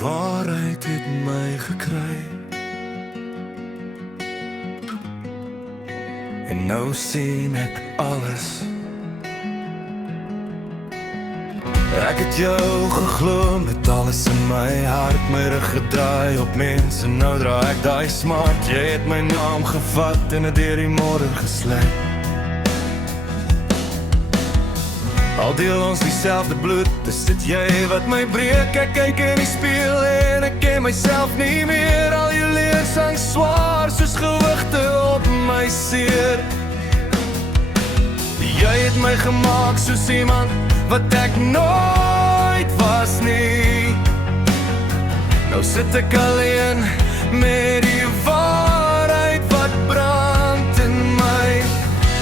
waarheid het my gekry. En nou sien ek alles. Ek het jou geglo met alles in my hart, my rug gedraai op mense, nou draai ek daai smart. Jy het my naam gevat en het deur die modder geslyp. Al deel ons dieselfde bloed, is dit jy wat my breek. Ek kyk in die spieël en ek ken myself nie meer. Al jou leers hang swaar soos gewigte op my seer. Jy het my gemaak soos iemand wat ek nooit was nie. Nou sit ek alleen met die waarheid wat brand in my.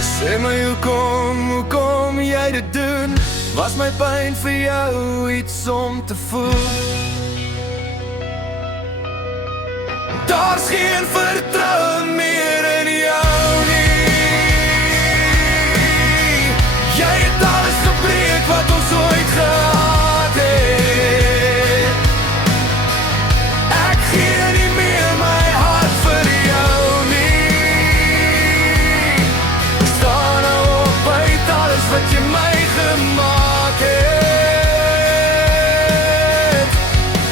Sê my hoekom jy dit doen? Was my pyn vir jou iets om te voel? Daar's geen vertroue meer in jou nie. Jy het alles gebreek wat ons ooit gehad het. Ek gee nie meer my hart vir jou nie. Staan nou op uit alles wat jy my gemaak het.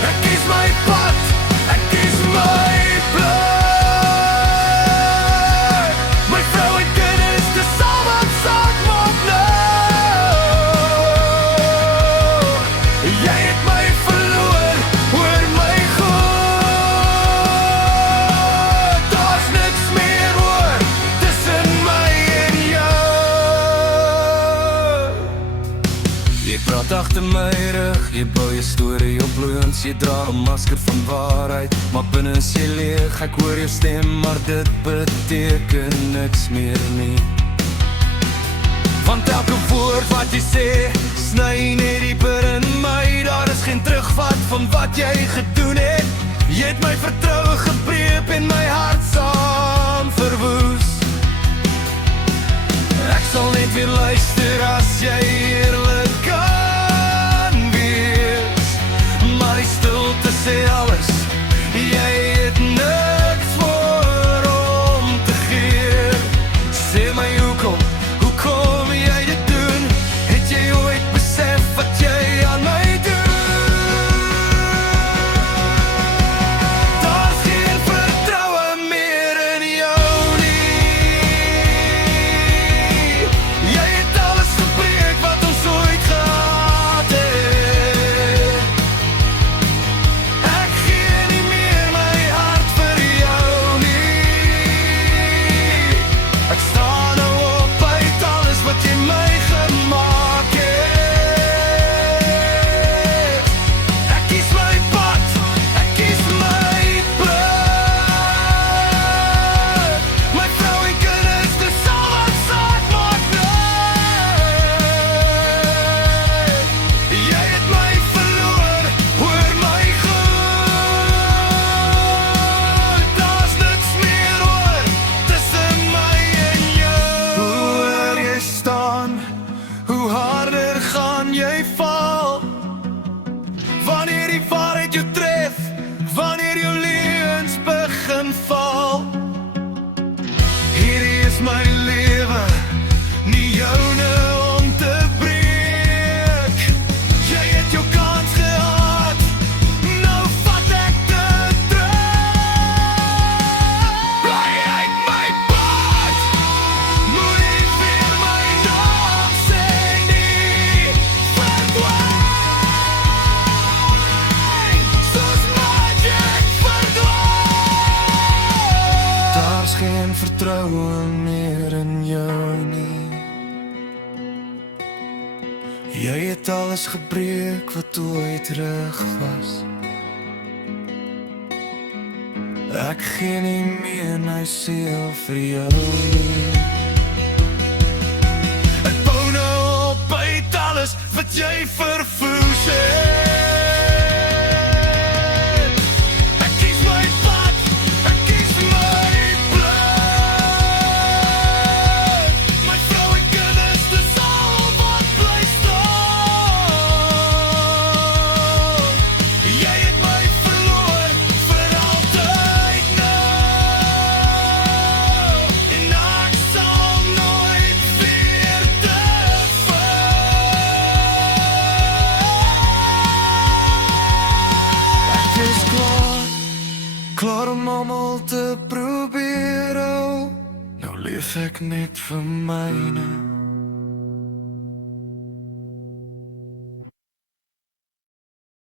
Ek kies my pad, ek kies my plek. My vrou en kinders, dis al wat saak maak nou. Jy het my verloor, oor my goed. Daar's niks meer hoor, tussen my en jou. Jy praat agter my rug, jy bou jou storie op loons. Jy dra 'n masker van waarheid, maar binne is jy leeg. Ek hoor jou stem, maar dit beteken niks meer nie. Want elke woord wat jy sê, sny net dieper in my. Daar is geen terugvat van wat jy gedoen het. Jy het my vertroue gebreek en my hart saam verwoes. Ek sal net weer luister as jy eerlik kan wees. Maar die stilte sê alles, jy het niks voor om te gee. Sê my hoekom jy dit doen? Het jy ooit besef wat jy aan my doen? Daar's geen vertroue meer in jou nie. Jy het alles gebreek wat ons ooit gehad het. Ek gee nie meer my hart vir jou nie. Ek staan nou op uit alles wat jy my gemaak het. Ek kies my pad, ek kies my plek. My vrou en kinders, dis al wat saak maak nou. Jy het my verloor, oor my goed. Daar's niks meer hoor, tussen my en jou. Hoe hoër jy staan, hoe harder gaan jy val. Wanneer die waarheid jou tref, wanneer jou leuns begin val. Hierdie is my lewe, nie joune om te breek. Jy het jou kans gehad, nou vat ek dit terug. Bly uit my pad, moet nie weer my naam sê nie. Verdwijn, soos magic verdwijn. Daar's geen vertroue meer in jou nie. Jy het alles gebreek wat ooit reg was. Ek gee nie meer my siel vir jou nie. Ek bou nou op uit alles wat jy verwoes het. Ek kies my pad, ek kies my plek. My vrou en kinders, dis al wat bly staan. Jy het my Leef ek net vir myne